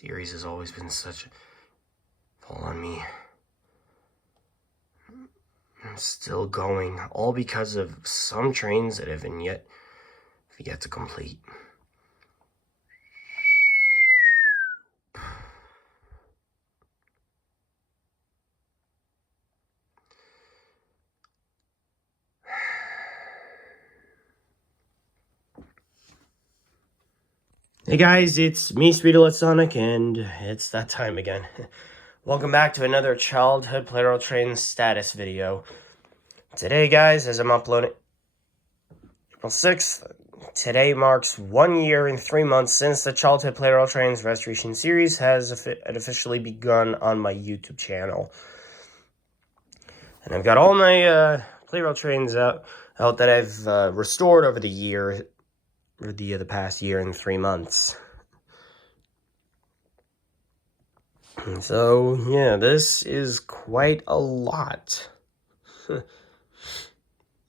series has always been such a fall on me. I'm still going, all because of some trains that have yet to complete. Hey guys, it's me, Speedo Sonic, and it's that time again. Welcome back to another Childhood Plarail Trains Status video. Today, guys, as I'm uploading April 6th, today marks 1 year and 3 months since the Childhood Plarail Trains Restoration series has officially begun on my YouTube channel. And I've got all my Plarail trains out that I've restored over the year. The past year and 3 months. So, yeah, this is quite a lot.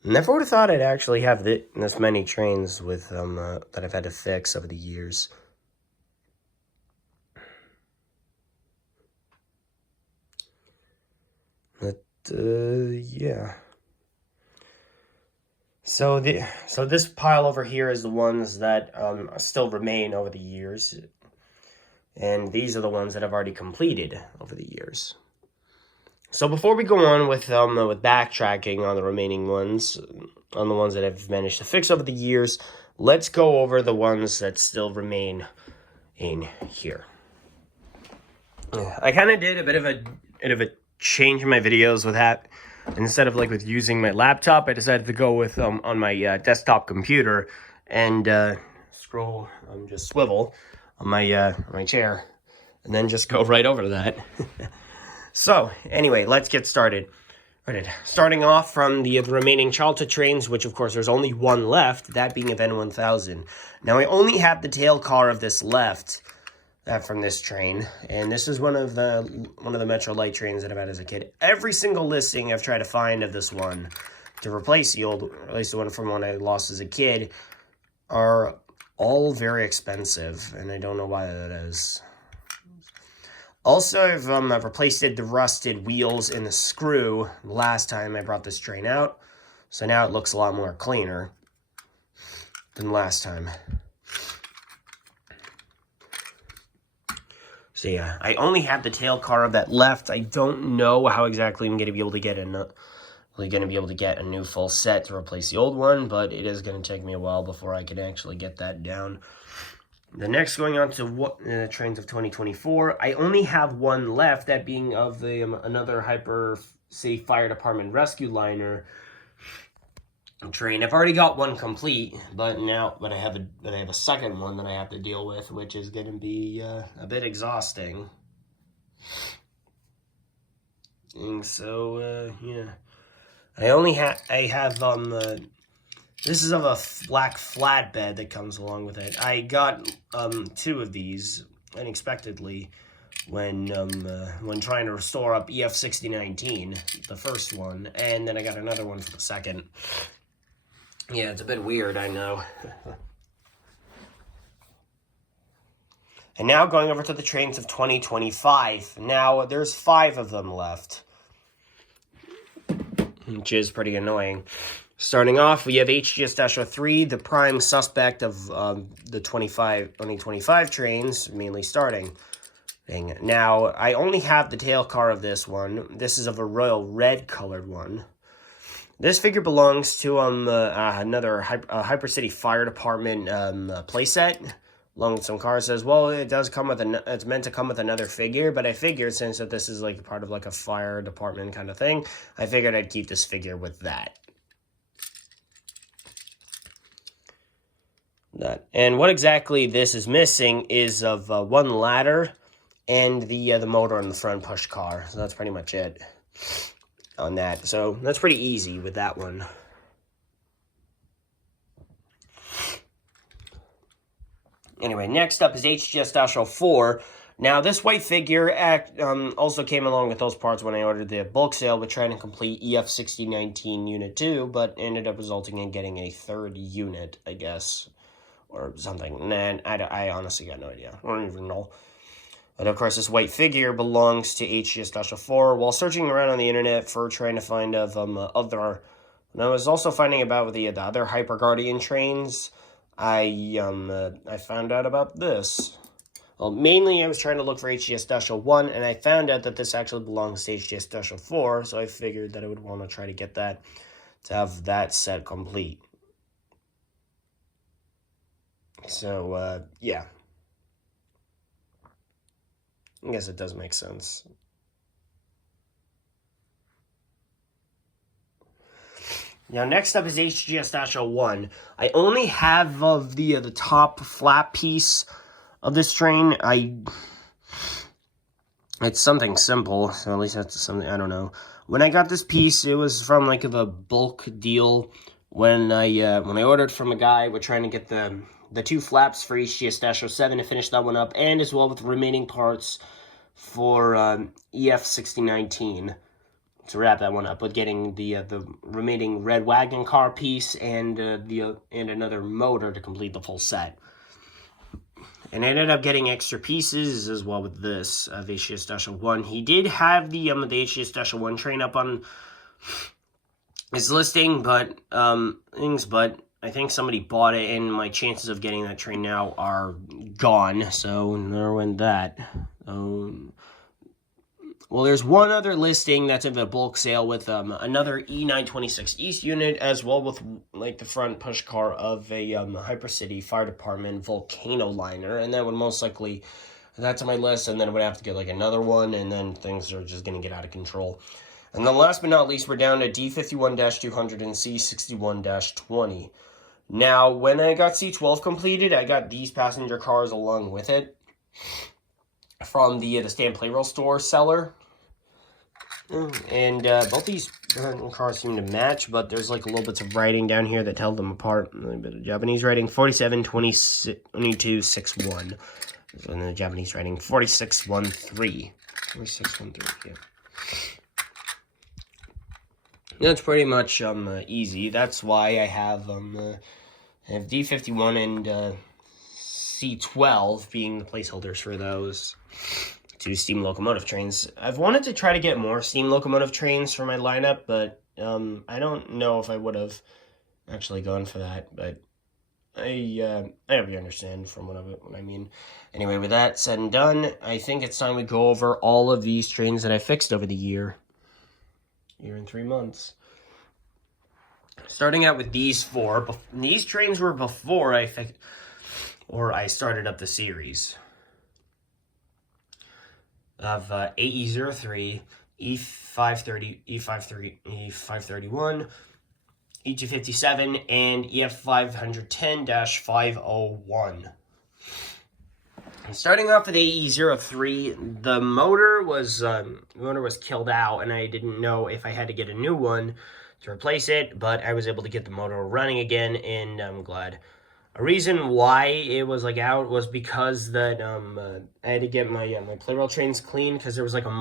Never would have thought I'd actually have this many trains with that I've had to fix over the years. But, yeah. So this pile over here is the ones that still remain over the years, and these are the ones that I've already completed over the years. So before we go on with backtracking on the remaining ones, on the ones that I've managed to fix over the years, let's go over the ones that still remain in here. I kind of did a bit of a change in my videos with that. Instead of with using my laptop, I decided to go with on my desktop computer and just swivel on my chair, and then just go right over to that. So anyway, let's get started. Starting off from the remaining childhood trains, which of course there's only one left, that being of N1000. Now I only have the tail car of this left. From this train, and this is one of the Metro Light trains that I've had as a kid. Every single listing I've tried to find of this one to replace the one from when I lost as a kid are all very expensive, and I don't know why that is. Also, I've replaced the rusted wheels in the screw last time I brought this train out, so now it looks a lot more cleaner than last time. So yeah, I only have the tail car of that left. I don't know how exactly I'm going to be able to get a new full set to replace the old one, but it is going to take me a while before I can actually get that down. The next, going on to trains of 2024, I only have one left, that being of the another Hyper Safe Fire Department Rescue Liner train. I've already got one complete, but I have a second one that I have to deal with, which is going to be a bit exhausting. And so yeah, I have this is of a black flatbed that comes along with it. I got 2 of these unexpectedly when trying to restore up EF 6019, the first one, and then I got another one for the second. Yeah, it's a bit weird, I know. And now going over to the trains of 2025. Now, there's 5 of them left, which is pretty annoying. Starting off, we have HGS-03, the prime suspect of the 2025 trains, mainly starting. Now, I only have the tail car of this one. This is of a royal red colored one. This figure belongs to another Hyper City Fire Department playset, along with some cars as well. It does come with it's meant to come with another figure, but I figured since this is part of a fire department kind of thing, I figured I'd keep this figure with that. And what exactly this is missing is of one ladder and the motor on the front push car. So that's pretty much it on that. So that's pretty easy with that one. Anyway, next up is HGS-04. Now, this white figure also came along with those parts when I ordered the bulk sale with trying to complete EF 6019 Unit 2, but ended up resulting in getting a 3rd unit, I guess, or something. Nah, I honestly got no idea. I don't even know. And of course, this white figure belongs to HGS-04. While searching around on the internet for trying to find other, and I was also finding about the other Hyper Guardian trains, I found out about this. Well, mainly I was trying to look for HGS-01, and I found out that this actually belongs to HGS-04, so I figured that I would want to try to get that, to have that set complete. So, yeah. I guess it does make sense. Now, next up is HGS-01. I only have of the top flap piece of this train. It's something simple, so at least that's something, I don't know. When I got this piece, it was from like a bulk deal. When I ordered from a guy, we're trying to get the two flaps for HGS-07 to finish that one up, and as well with the remaining parts for EF6019 to wrap that one up, with getting the remaining red wagon car piece and another motor to complete the full set. And I ended up getting extra pieces as well with this of HGS-01. He did have the HGS-01 train up on his listing, but I think somebody bought it, and my chances of getting that train now are gone. So there went that. Well, there's one other listing that's in the bulk sale with another E926 East unit, as well with like the front push car of a Hypercity Fire Department Volcano liner, and that would most likely, that's on my list, and then I would have to get like another one, and then things are just going to get out of control. And then last but not least, we're down to D51-200 and C61-20. Now, when I got C12 completed, I got these passenger cars along with it from the Stand Plarail store seller. And both these cars seem to match, but there's like a little bits of writing down here that tell them apart. A little bit of Japanese writing, 47-22-61. And the Japanese writing, 4613. 4613, yeah. That's pretty much easy. That's why I have D51 and C12 being the placeholders for those two steam locomotive trains. I've wanted to try to get more steam locomotive trains for my lineup, but I don't know if I would have actually gone for that, but I hope you understand from what I mean. Anyway, with that said and done, I think it's time we go over all of these trains that I fixed over the year and 3 months. Starting out with these four. These trains were before I started up the series of AE03, E530, E531, E257, and EF510-501. Starting off with AE03, the motor was killed out, and I didn't know if I had to get a new one to replace it, but I was able to get the motor running again, and I'm glad. A reason why it was like out was because that I had to get my my Plarail trains clean, because there was like a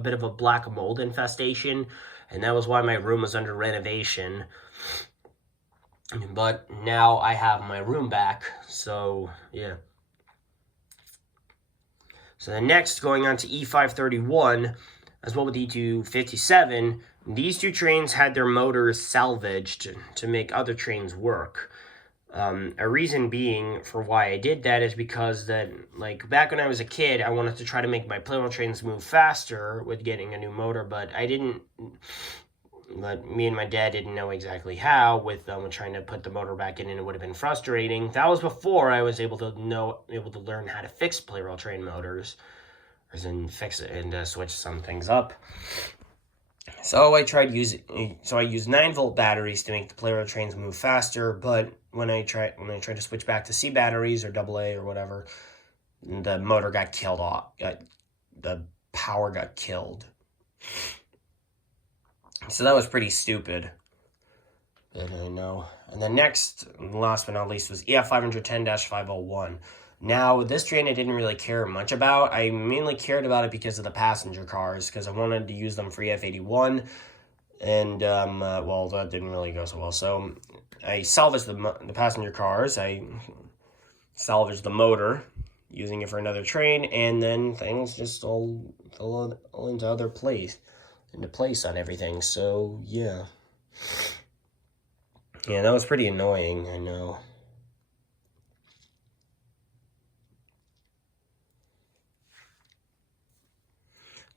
bit of a black mold infestation, and that was why my room was under renovation. But now I have my room back, so yeah. So then next, going on to E531, as well with E257, these two trains had their motors salvaged to make other trains work. A reason being for why I did that is because that, like, back when I was a kid, I wanted to try to make my Plarail trains move faster with getting a new motor, but me and my dad didn't know exactly how with trying to put the motor back in, and it would have been frustrating. That was before I was able to learn how to fix Plarail train motors, as in fix it and switch some things up. So I used 9-volt batteries to make the Plarail trains move faster, but when I tried to switch back to C batteries or AA or whatever, the motor got killed off. The power got killed. So that was pretty stupid. But I know. And then next, last but not least, was EF510-501. Now, this train I didn't really care much about. I mainly cared about it because of the passenger cars, because I wanted to use them for EF81, and, well, that didn't really go so well. So I salvaged the passenger cars, I salvaged the motor, using it for another train, and then things just all fell all into place on everything. So yeah, that was pretty annoying, I know.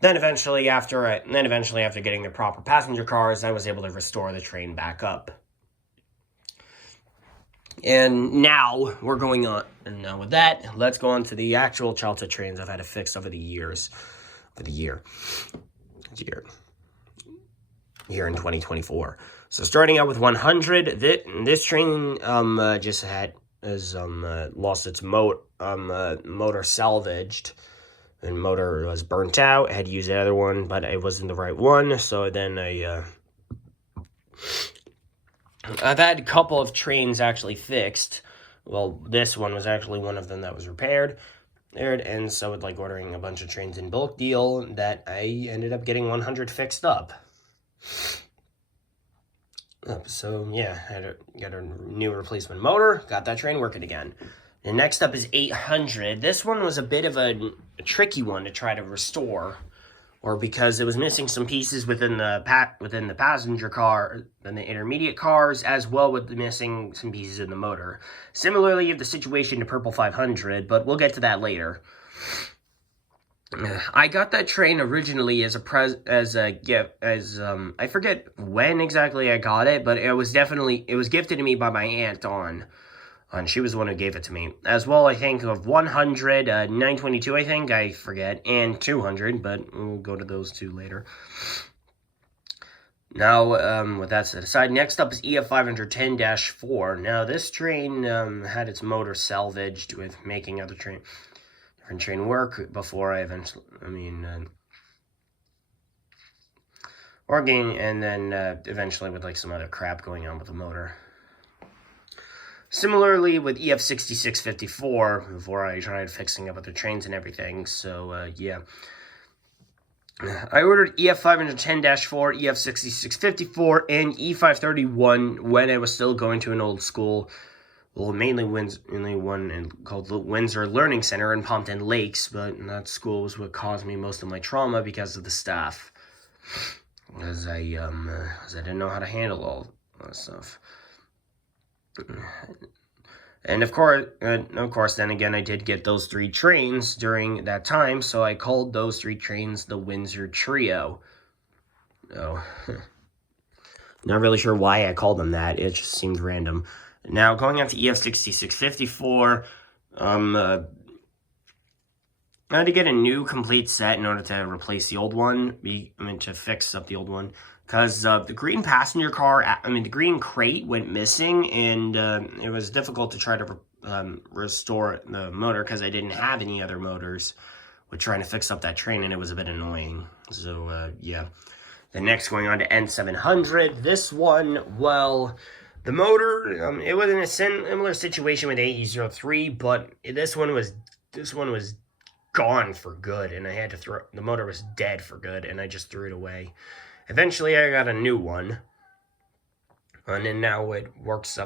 Then eventually after getting the proper passenger cars, I was able to restore the train back up. And now we're going on, and now with that, let's go on to the actual childhood trains I've had to fix over the years, here in 2024. So starting out with 100, this train just lost its motor salvaged, and motor was burnt out. I had to use the other one, but it wasn't the right one. So then I've had a couple of trains actually fixed. Well, this one was actually one of them that was repaired. And so with like ordering a bunch of trains in bulk deal, that I ended up getting 100 fixed up. So yeah, I had to get a new replacement motor, got that train working again. And next up is 800. This one was a bit of a tricky one to try to restore, or because it was missing some pieces within the passenger car and the intermediate cars, as well with missing some pieces in the motor. Similarly, you have the situation to Purple 500, but we'll get to that later. I got that train originally as a gift, I forget when exactly I got it, but it was gifted to me by my aunt and she was the one who gave it to me. As well, I think, of 100, 922, I think, I forget, and 200, but we'll go to those two later. Now, with that set aside, next up is EF 510-4. Now, this train had its motor salvaged with making different train work before I working, and then eventually with like some other crap going on with the motor. Similarly with EF 6654, before I tried fixing up other trains and everything, so yeah. I ordered EF 510-4, EF 6654, and E531 when I was still going to an old school. Well, mainly one called the Windsor Learning Center in Pompton Lakes, but that school was what caused me most of my trauma because of the staff. As I didn't know how to handle all that stuff. And of course, then again, I did get those 3 trains during that time, so I called those 3 trains the Windsor Trio. Oh, not really sure why I called them that. It just seemed random. Now, going on to EF 6654, I had to get a new complete set in order to replace the old one, to fix up the old one. Because the green passenger car, the green crate went missing, and it was difficult to try to restore the motor because I didn't have any other motors with trying to fix up that train, and it was a bit annoying. So, yeah. Then next, going on to N700. This one, well, the motor, it was in a similar situation with AE03, but this one was gone for good, and I had to the motor was dead for good, and I just threw it away. Eventually, I got a new one, and then now it works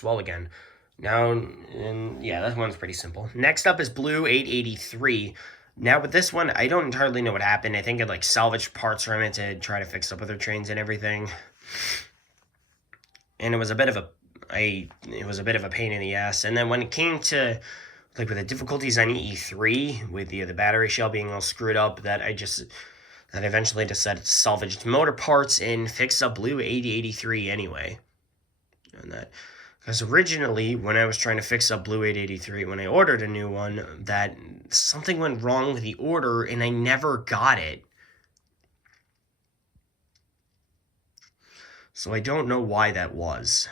well again. Now, and yeah, that one's pretty simple. Next up is Blue 883. Now, with this one, I don't entirely know what happened. I think it, like, salvaged parts from it to try to fix up other trains and everything. And it was a bit of a pain in the ass. And then when it came to, like, with the difficulties on EE3, with the battery shell being all screwed up, that I eventually decided to salvage the motor parts and fix up Blue 883 anyway. And that, because originally, when I was trying to fix up Blue 883, when I ordered a new one, that something went wrong with the order, and I never got it. So I don't know why that was.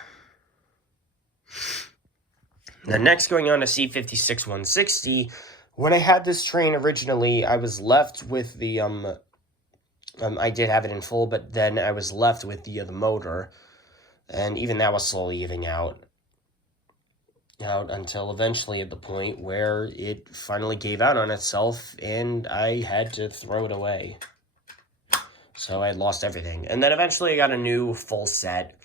Now, next, going on to C56-160, when I had this train originally, I was left with the, I did have it in full, but then I was left with the motor, and even that was slowly giving out until eventually at the point where it finally gave out on itself, and I had to throw it away. So I lost everything. And then eventually I got a new full set,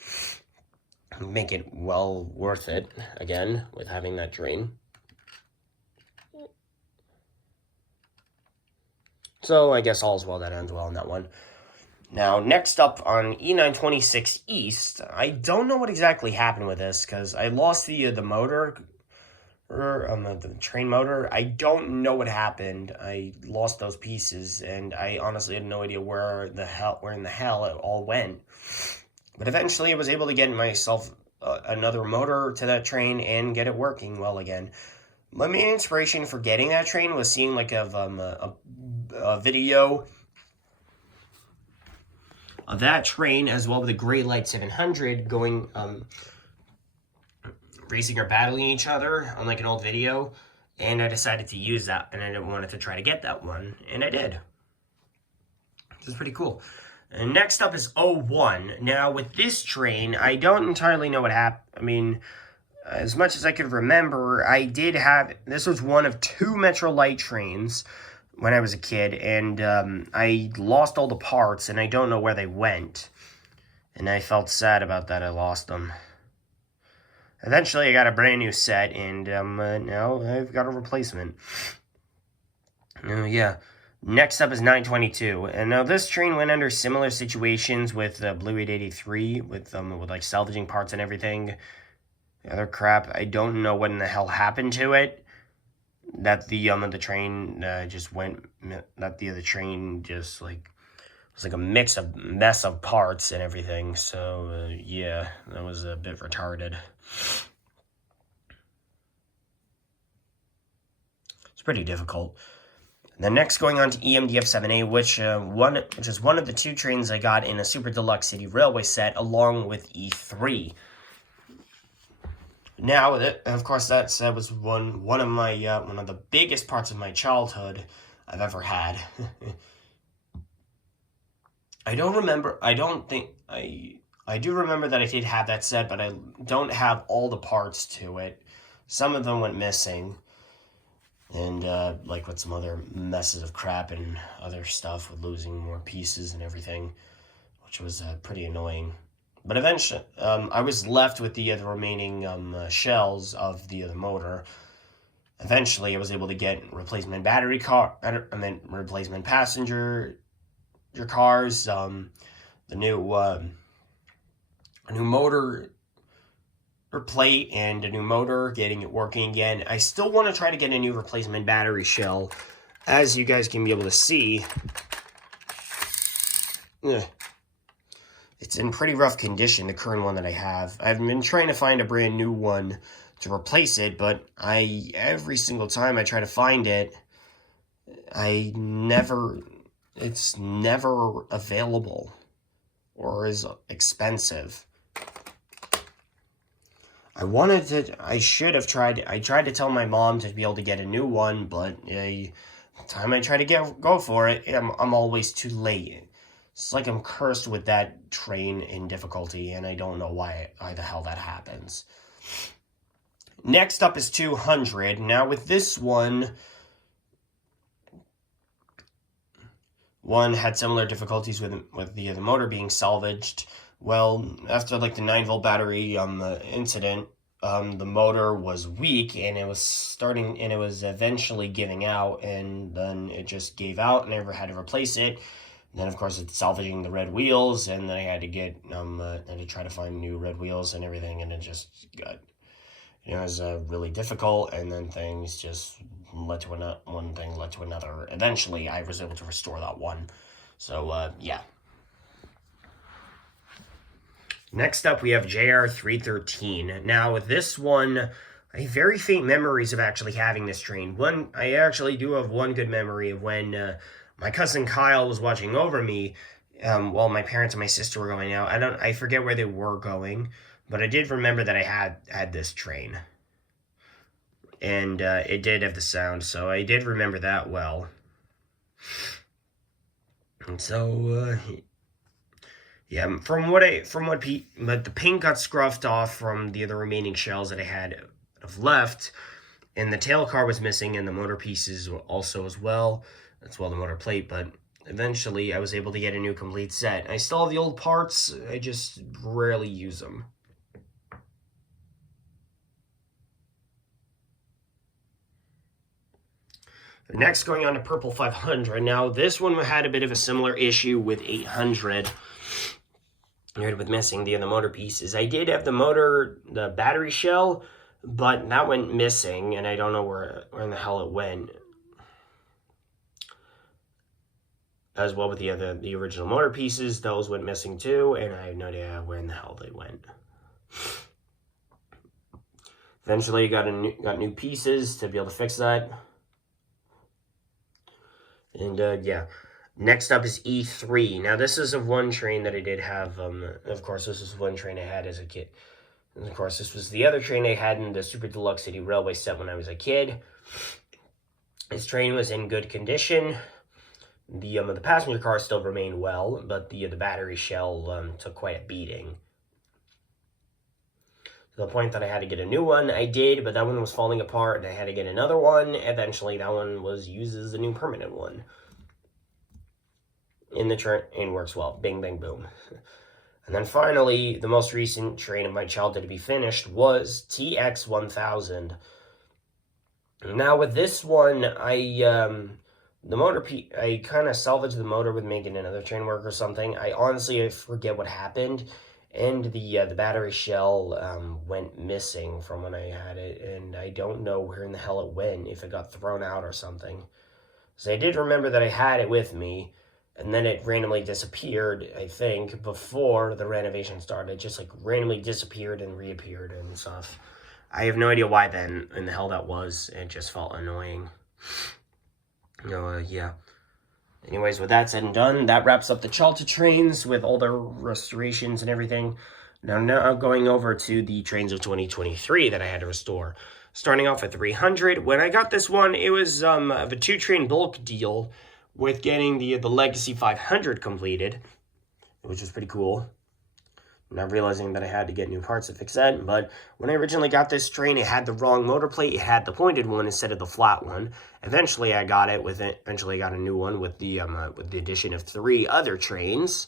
make it well worth it again with having that train. So I guess all's well that ends well on that one. Now, next up on E926 East, I don't know what exactly happened with this, because I lost the motor, or the train motor. I don't know what happened. I lost those pieces, and I honestly had no idea where in the hell it all went. But eventually I was able to get myself another motor to that train and get it working well again. My main inspiration for getting that train was seeing like a video of that train, as well with the Great Light 700 going racing or battling each other on like an old video, and I decided to use that, and I wanted to try to get that one, and I did. Which is pretty cool. And next up is 01. Now with this train, I don't entirely know what happened. I mean, as much as I could remember, I did have, this was one of 2 Metro Light trains when I was a kid, and I lost all the parts, and I don't know where they went. And I felt sad about that. I lost them. Eventually, I got a brand new set, and now I've got a replacement. Yeah. Next up is 922, and now this train went under similar situations with Blue 883, with like salvaging parts and everything. Other crap. I don't know what in the hell happened to it. That the train just went. That the train just like was like a mess of parts and everything. So yeah, that was a bit retarded. It's pretty difficult. And then next, going on to EMDF 7A, which is one of the 2 trains I got in a Super Deluxe City Railway set, along with E3. Now, of course, that set was one of my one of the biggest parts of my childhood I've ever had. I don't remember. I don't think I do remember that I did have that set, but I don't have all the parts to it. Some of them went missing, and like with some other messes of crap and other stuff with losing more pieces and everything, which was pretty annoying. But eventually, I was left with the remaining shells of the motor. Eventually, I was able to get replacement replacement passenger cars, the new motor plate and a new motor, getting it working again. I still want to try to get a new replacement battery shell, as you guys can be able to see. It's in pretty rough condition, the current one that I have. I've been trying to find a brand new one to replace it, but every single time I try to find it, it's never available or is expensive. I tried to tell my mom to be able to get a new one, but the time I try to go for it, I'm always too late. It's like I'm cursed with that train in difficulty, and I don't know why the hell that happens. Next up is 200. Now with this one had similar difficulties with the motor being salvaged. Well, after like the 9-volt battery incident, the motor was weak, and it was eventually giving out, and then it just gave out, and I never had to replace it. And then of course it's salvaging the red wheels, and then I had to get had to try to find new red wheels and everything, and it just got, it was really difficult, and then things just led to one thing led to another. Eventually I was able to restore that one. So yeah. Next up, we have JR313. Now, with this one, I have very faint memories of actually having this train. I actually do have one good memory of when my cousin Kyle was watching over me while my parents and my sister were going out. I forget where they were going, but I did remember that I had this train. And it did have the sound, so I did remember that well. And so, yeah, but the paint got scruffed off from the other remaining shells that I had left, and the tail car was missing, and the motor pieces also as well the motor plate. But eventually I was able to get a new complete set. I still have the old parts, I just rarely use them. Next, going on to Purple 500. Now, this one had a bit of a similar issue with 800. With missing the motor pieces. I did have the battery shell, but that went missing, and I don't know where in the hell it went. As well with the original motor pieces, those went missing too, and I have no idea where in the hell they went. Eventually, got new pieces to be able to fix that. And yeah. Next up is E3. Now, this is one train that I did have. Of course, this is one train I had as a kid. And of course, this was the other train I had in the Super Deluxe City Railway set when I was a kid. This train was in good condition. The passenger car still remained well, but the battery shell took quite a beating. To the point that I had to get a new one. I did, but that one was falling apart, and I had to get another one. Eventually, that one was used as the new permanent one. In the train, and works well. Bing, bang, boom. And then finally, the most recent train of my childhood to be finished was TX1000. Now with this one, I kind of salvaged the motor with making another train work or something. I honestly forget what happened, and the battery shell went missing from when I had it, and I don't know where in the hell it went, if it got thrown out or something. So I did remember that I had it with me. And then it randomly disappeared, I think, before the renovation started. Just like randomly disappeared and reappeared and stuff. I have no idea why then in the hell that was. It just felt annoying. Yeah. Anyways, with that said and done, that wraps up the Childhood trains with all their restorations and everything. Now going over to the trains of 2023 that I had to restore. Starting off at 300. When I got this one, it was a 2-train bulk deal with getting the Legacy 500 completed, which was pretty cool. Not realizing that I had to get new parts to fix that, but when I originally got this train, it had the wrong motor plate. It had the pointed one instead of the flat one. Eventually, I got it with it. Eventually, I got a new one with the addition of 3 other trains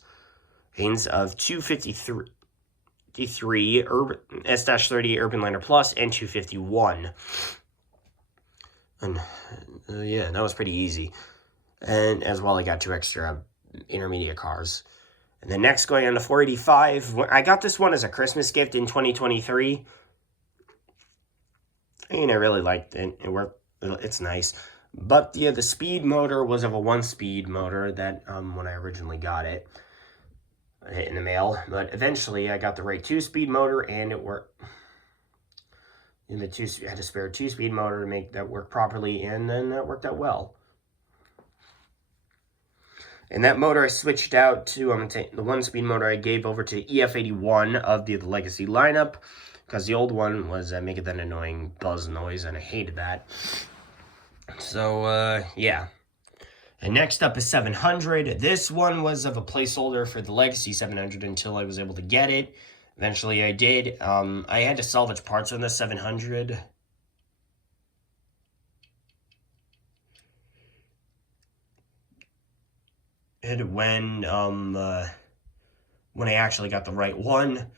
of 253 S-38 Urban Liner Plus and 251. And yeah, that was pretty easy. And as well, I got 2 extra intermediate cars. And then next, going on to 485. I got this one as a Christmas gift in 2023. And I really liked it. It worked. It's nice. But the speed motor was of a 1-speed motor that when I originally got it in the mail. But eventually, I got the right 2-speed motor, and it worked. And I had a spare 2-speed motor to make that work properly, and then that worked out well. And that motor I switched out to the 1-speed motor I gave over to EF81 of the Legacy lineup, because the old one was making that annoying buzz noise, and I hated that. So, yeah. And next up is 700. This one was of a placeholder for the Legacy 700 until I was able to get it. Eventually I did. I had to salvage parts on the 700. And when I actually got the right one,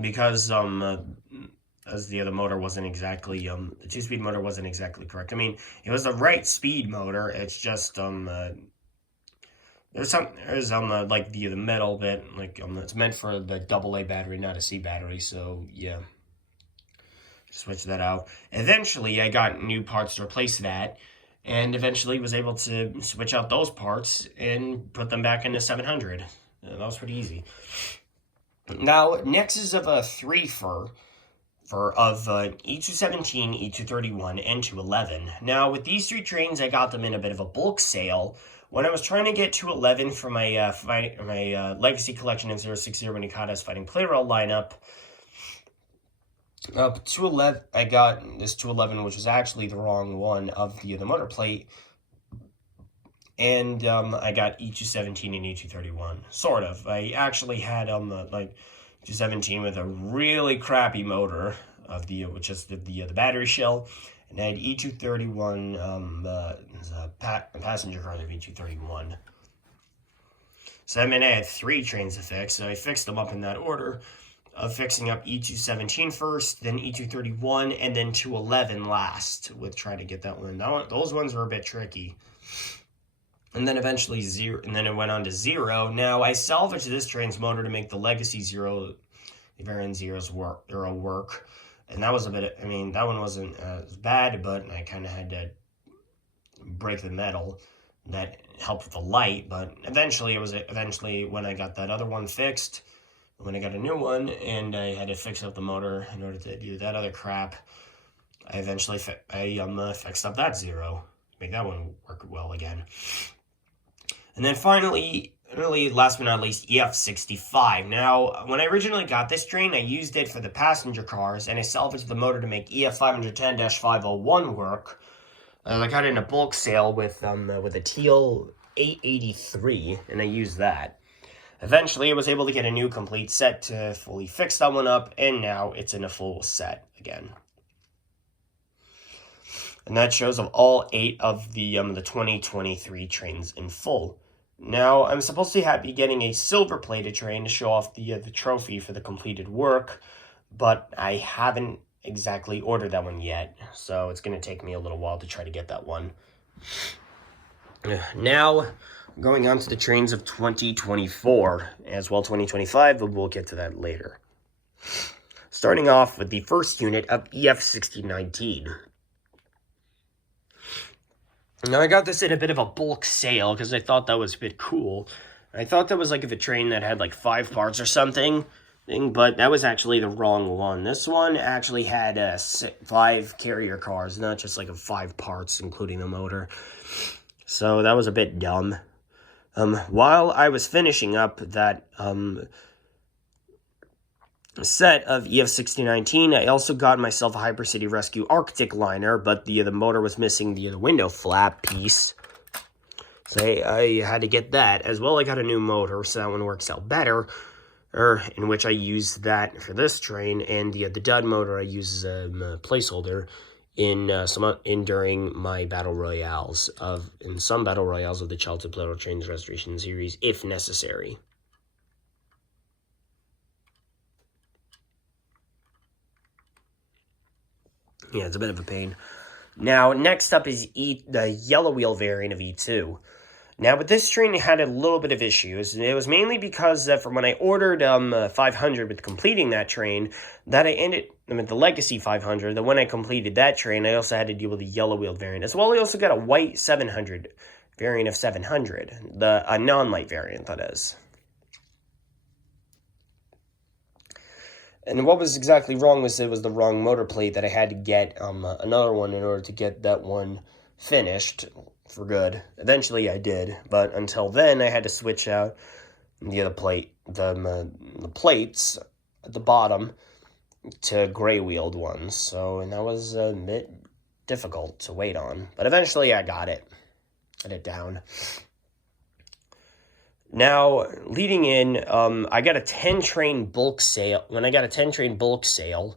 because as the other motor wasn't exactly the 2-speed motor wasn't exactly correct. I mean, it was the right speed motor. It's just there's like the metal bit, like it's meant for the AA battery, not a C battery. So yeah, switch that out. Eventually, I got new parts to replace that. And eventually was able to switch out those parts and put them back into 700. That was pretty easy. Now, next is of a 3-fer of E217, E231, and 211. Now, with these 3 trains, I got them in a bit of a bulk sale. When I was trying to get 211 for my Legacy Collection in 060 when Nikata's Fighting Plarail lineup, 211, I got this 211, which was actually the wrong one of the motor plate, and I got E217 and E231, sort of. I actually had like 217 with a really crappy motor of which is the battery shell, and I had E231 passenger cars of E231. So I mean, I had 3 trains to fix, so I fixed them up in that order. of fixing up E217 first, then E231, and then 211 last with trying to get that one. Those ones were a bit tricky. And then eventually 0, and then it went on to 0. Now, I salvaged this train's motor to make the Legacy 0, the variant 0's work. And that was a bit, I mean, that one wasn't as bad, but I kind of had to break the metal. That helped with the light, but eventually when I got that other one fixed, when I got a new one, and I had to fix up the motor in order to do that other crap, I eventually fixed up that 0, make that one work well again. And then finally, really last but not least, EF65. Now, when I originally got this train, I used it for the passenger cars, and I salvaged the motor to make EF510-501 work. I got it in a bulk sale with a teal 883, and I used that. Eventually, I was able to get a new complete set to fully fix that one up, and now it's in a full set again. And that shows of all 8 of the 2023 trains in full. Now, I'm supposed to be getting a silver-plated train to show off the trophy for the completed work, but I haven't exactly ordered that one yet, so it's going to take me a little while to try to get that one. Now, going on to the trains of 2024, as well 2025, but we'll get to that later. Starting off with the first unit of EF6019. Now, I got this in a bit of a bulk sale because I thought that was a bit cool. I thought that was like if a train that had like 5 parts or something, but that was actually the wrong one. This one actually had 5 carrier cars, not just like 5 parts, including the motor. So that was a bit dumb. While I was finishing up that set of EF6019, I also got myself a Hypercity Rescue Arctic liner, but the motor was missing the window flap piece. So I had to get that. As well, I got a new motor, so that one works out better, in which I use that for this train, and the dud motor I use as a placeholder during my battle royales of the Childhood Plarail Trains Restoration series, if necessary. Yeah, it's a bit of a pain. Now, next up is the yellow wheel variant of E2. Now, with this train, it had a little bit of issues. It was mainly because from when I ordered 500 with completing that train, that the Legacy 500, that when I completed that train, I also had to deal with the yellow wheel variant. As well, I also got a white 700 variant of 700, a non-light variant, that is. And what was exactly wrong was it was the wrong motor plate that I had to get another one in order to get that one finished for good. Eventually I did, but until then I had to switch out the other plate, the plates at the bottom to gray wheeled ones. So, and that was a bit difficult to wait on, but eventually I got it down. Now, leading in, I got a 10-train bulk sale. When I got a 10-train bulk sale,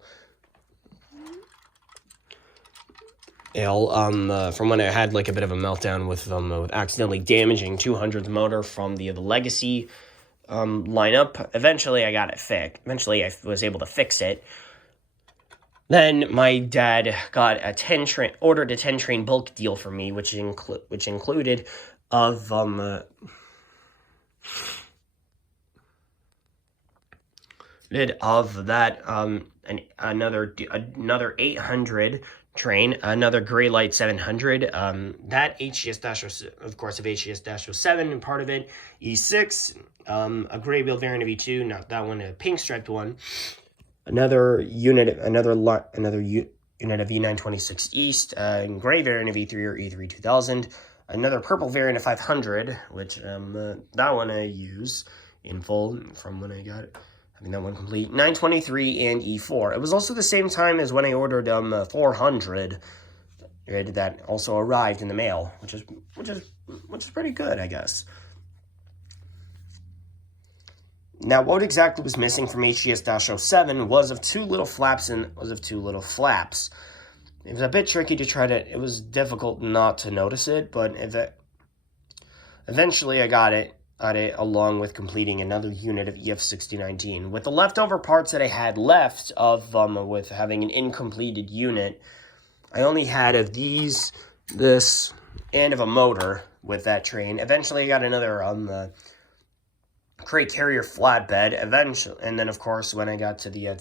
from when I had like a bit of a meltdown with accidentally damaging 200th motor from the Legacy lineup. Eventually, I got it fixed. Eventually, I was able to fix it. Then my dad got ordered a 10-train bulk deal for me, which included another 800 train, another Gray Light 700, that HGS of course of HGS-07, and part of it E6, a gray wheel variant of E2, not that one, a pink striped one, another unit of E926 East, gray variant of E3 or E3 2000, another purple variant of 500, which that one I use in full from when I got it. Having that one complete. 923 and E4. It was also the same time as when I ordered 400 that also arrived in the mail, which is pretty good, I guess. Now, what exactly was missing from HGS-07 was of two little flaps. It was a bit tricky to try to. It was difficult not to notice it, but eventually I got it. at it, along with completing another unit of EF6019. With the leftover parts that I had left of with having an incompleted unit, I only had of these, this, and of a motor with that train. Eventually, I got another crate carrier flatbed. Eventually, and then of course, when I got to the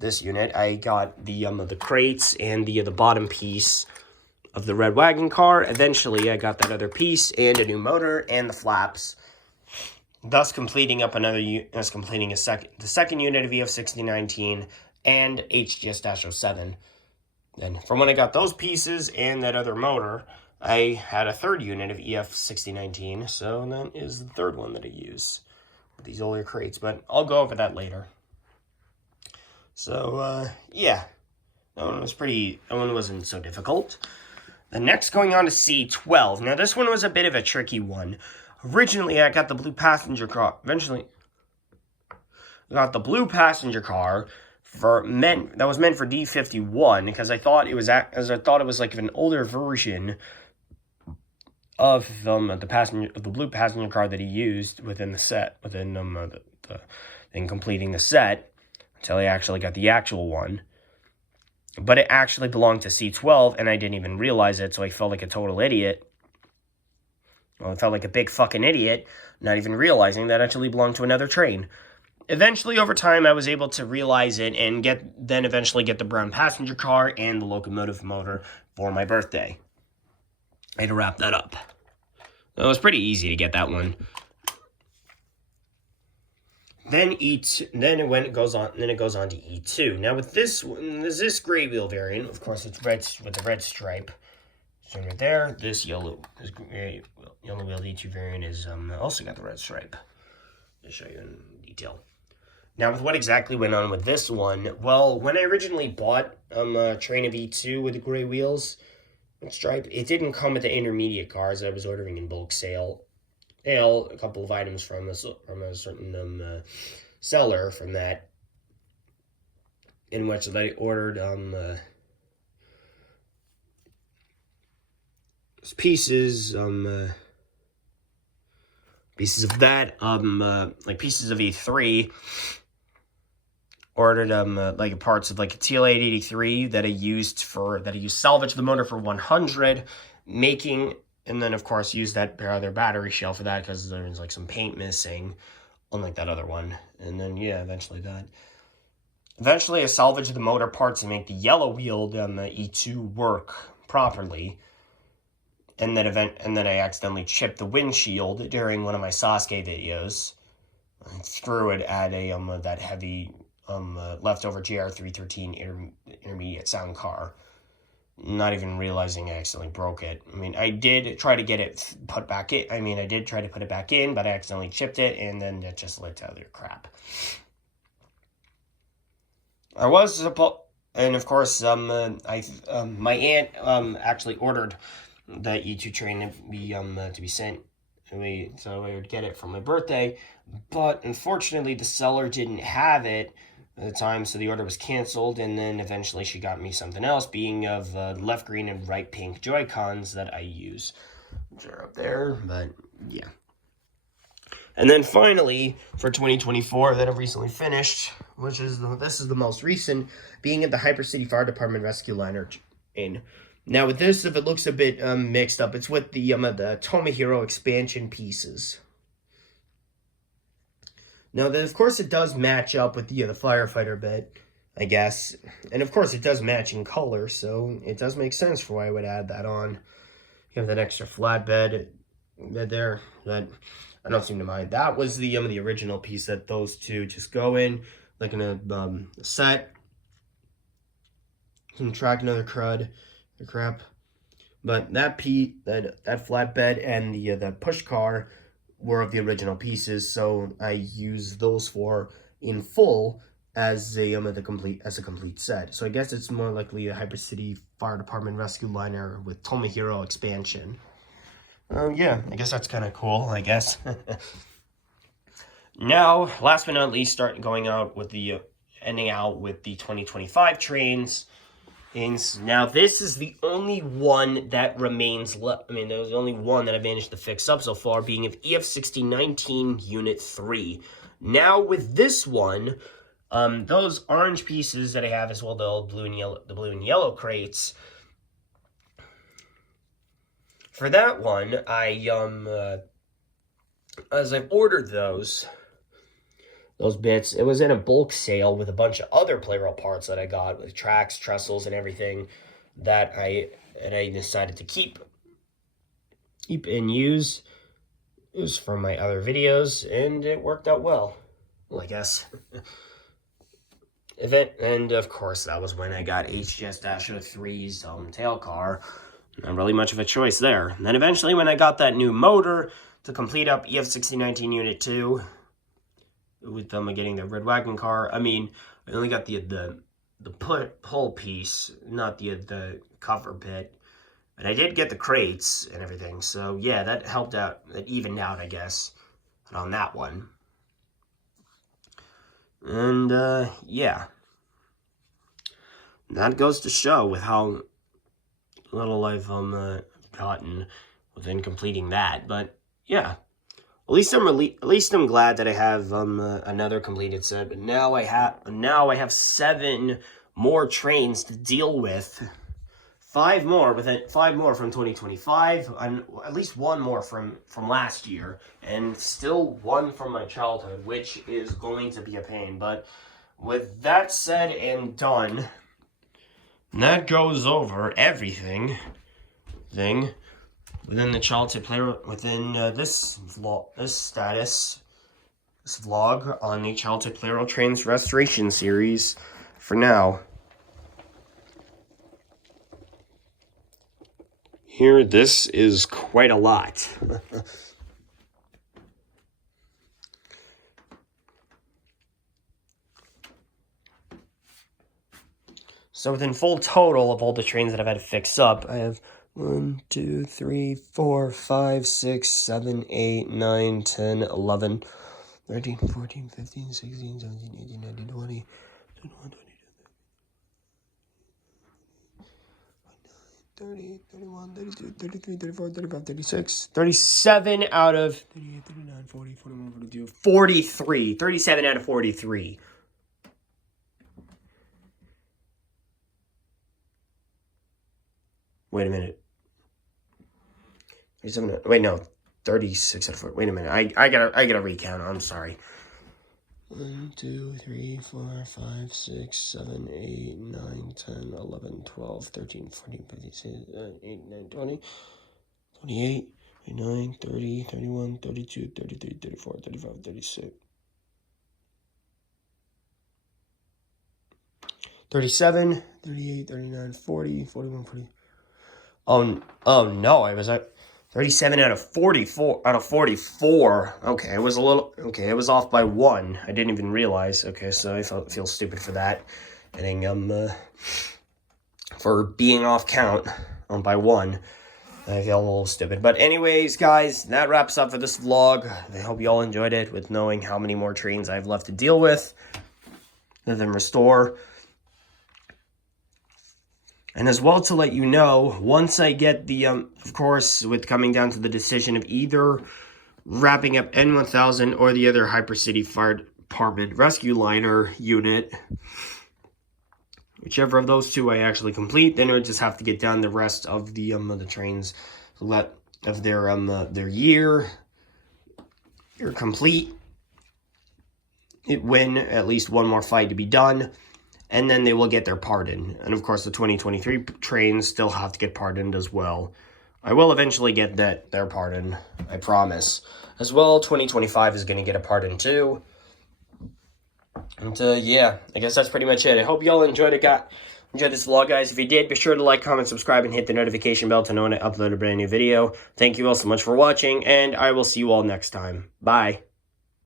this unit, I got the crates and the bottom piece of the red wagon car. Eventually, I got that other piece and a new motor and the flaps, thus completing up completing the second unit of EF6019 and HGS-07. Then, from when I got those pieces and that other motor, I had a third unit of EF6019, so that is the third one that I use with these older crates, but I'll go over that later. So, yeah, that one wasn't so difficult. The next, going on to C12. Now, this one was a bit of a tricky one. Originally, I got the blue passenger car. Eventually, I got the blue passenger car that was meant for D51, because I thought it was like an older version of the blue passenger car that he used within the set, in completing the set, until I actually got the actual one. But it actually belonged to C12, and I didn't even realize it, so I felt like a total idiot. Well, I felt like a big fucking idiot, not even realizing that it actually belonged to another train. Eventually, over time, I was able to realize it and eventually get the brown passenger car and the locomotive motor for my birthday. I had to wrap that up. It was pretty easy to get that one. Then it goes on to E2. Now with this one, there's this gray wheel variant. Of course, it's red with the red stripe. So right there, this yellow wheel E2 variant is also got the red stripe. I'll show you in detail. Now, with what exactly went on with this one? Well, when I originally bought a train of E2 with the gray wheels and stripe, it didn't come with the intermediate cars. I was ordering in bulk sale. A couple of items from a certain seller from that, in which they ordered pieces of that, like pieces of E3. Ordered like parts of like a TL883 that I used salvage the motor for 100, and then, of course, use that other battery shell for that, because there was, like, some paint missing, unlike that other one. And then, yeah, eventually I salvaged the motor parts and make the yellow-wheeled E2 work properly. And then I accidentally chipped the windshield during one of my Sasuke videos. I threw it at that heavy leftover GR313 intermediate sound car, not even realizing I accidentally broke it. I mean, I did try to get it put back in. I did try to put it back in, but I accidentally chipped it, and then that just led to other crap. And of course, my aunt actually ordered the E2 train to be sent to me, so I would get it for my birthday. But unfortunately, the seller didn't have it at the time, so the order was canceled, and then eventually she got me something else, being of left green and right pink Joy-Cons that I use, which are up there, but yeah. And then finally, for 2024, that I've recently finished, this is the most recent, being at the Hypercity Fire Department Rescue Liner in. Now with this, if it looks a bit mixed up, it's with the Tomohiro expansion pieces. Now, of course, it does match up with the firefighter bit, I guess. And, of course, it does match in color, so it does make sense for why I would add that on. You have that extra flatbed there that I don't seem to mind. That was the original piece that those two just go in, like in a set. Some track another crap. But that flatbed and the push car were of the original pieces, so I use those four in full as a complete set. So I guess it's more likely a Hypercity Fire Department Rescue Liner with Tomohiro expansion. Yeah, I guess that's kind of cool, I guess. Now, last but not least, ending out with the 2025 trains. And now this is the only one that remains left. I mean, there's the only one that I managed to fix up so far, being of EF6019 Unit 3. Now with this one, those orange pieces that I have, as well the old blue and yellow crates. For that one, as I've ordered those bits, it was in a bulk sale with a bunch of other Plarail parts that I got, with tracks, trestles, and everything that I decided to keep and use. It was from my other videos, and it worked out well, I guess. And of course, that was when I got HGS-03's tail car. Not really much of a choice there. And then eventually, when I got that new motor to complete up EF6019 Unit 2, with them getting the red wagon car, I mean, I only got the pull piece, not the cover bit. But I did get the crates and everything, so yeah, that helped out, that evened out, I guess, on that one. And, yeah. That goes to show with how little I've gotten within completing that. But, yeah. At least I'm glad that I have another completed set. But now I have 7 more trains to deal with. 5 more from 2025, and at least 1 more from last year, and still 1 from my childhood, which is going to be a pain. But with that said and done, that goes over everything within the Childhood Plarail, within this vlog on the Childhood Plarail Trains Restoration series for now. Here, this is quite a lot. So within full total of all the trains that I've had to fix up, I have 1, 2, 3, 4, 5, 6, 7, 8, 9, 10, 11, 13, 14, 15, 16, 17, 18, 19, 20, 21, 22, 30, 31, 32, 33, 34, 35, 36, 37 out of 38, 39, 40, 41, 42, 43. 37 out of 43. Wait a minute. 37, wait, no. 36 out of 40. Wait a minute. I gotta recount. I'm sorry. 1, 2, 3, 4, 5, 6, 7, 8, 9, 10, 11, 12, 13, 14, 15, 16, 18, 19, 20, 28, 29, 30, 31, 32, 33, 34, 35, 36. 37, 38, 39, 40, 41, 40. Oh no, I was at 37 out of 44. Okay, it was off by 1. I didn't even realize. Okay, so I feel stupid for that. And for being off count by 1. I feel a little stupid. But anyways, guys, that wraps up for this vlog. I hope you all enjoyed it, with knowing how many more trains I have left to deal with than restore. And as well, to let you know, once I get the, of course, with coming down to the decision of either wrapping up N1000 or the other Hypercity Fire Department Rescue Liner unit, whichever of those 2 I actually complete, then I would just have to get down the rest of the trains of their year complete. It win at least 1 more fight to be done. And then they will get their pardon. And of course, the 2023 trains still have to get pardoned as well. I will eventually get their pardon, I promise. As well, 2025 is going to get a pardon too. And yeah, I guess that's pretty much it. I hope y'all enjoyed this vlog, guys. If you did, be sure to like, comment, subscribe, and hit the notification bell to know when I upload a brand new video. Thank you all so much for watching, and I will see you all next time. Bye.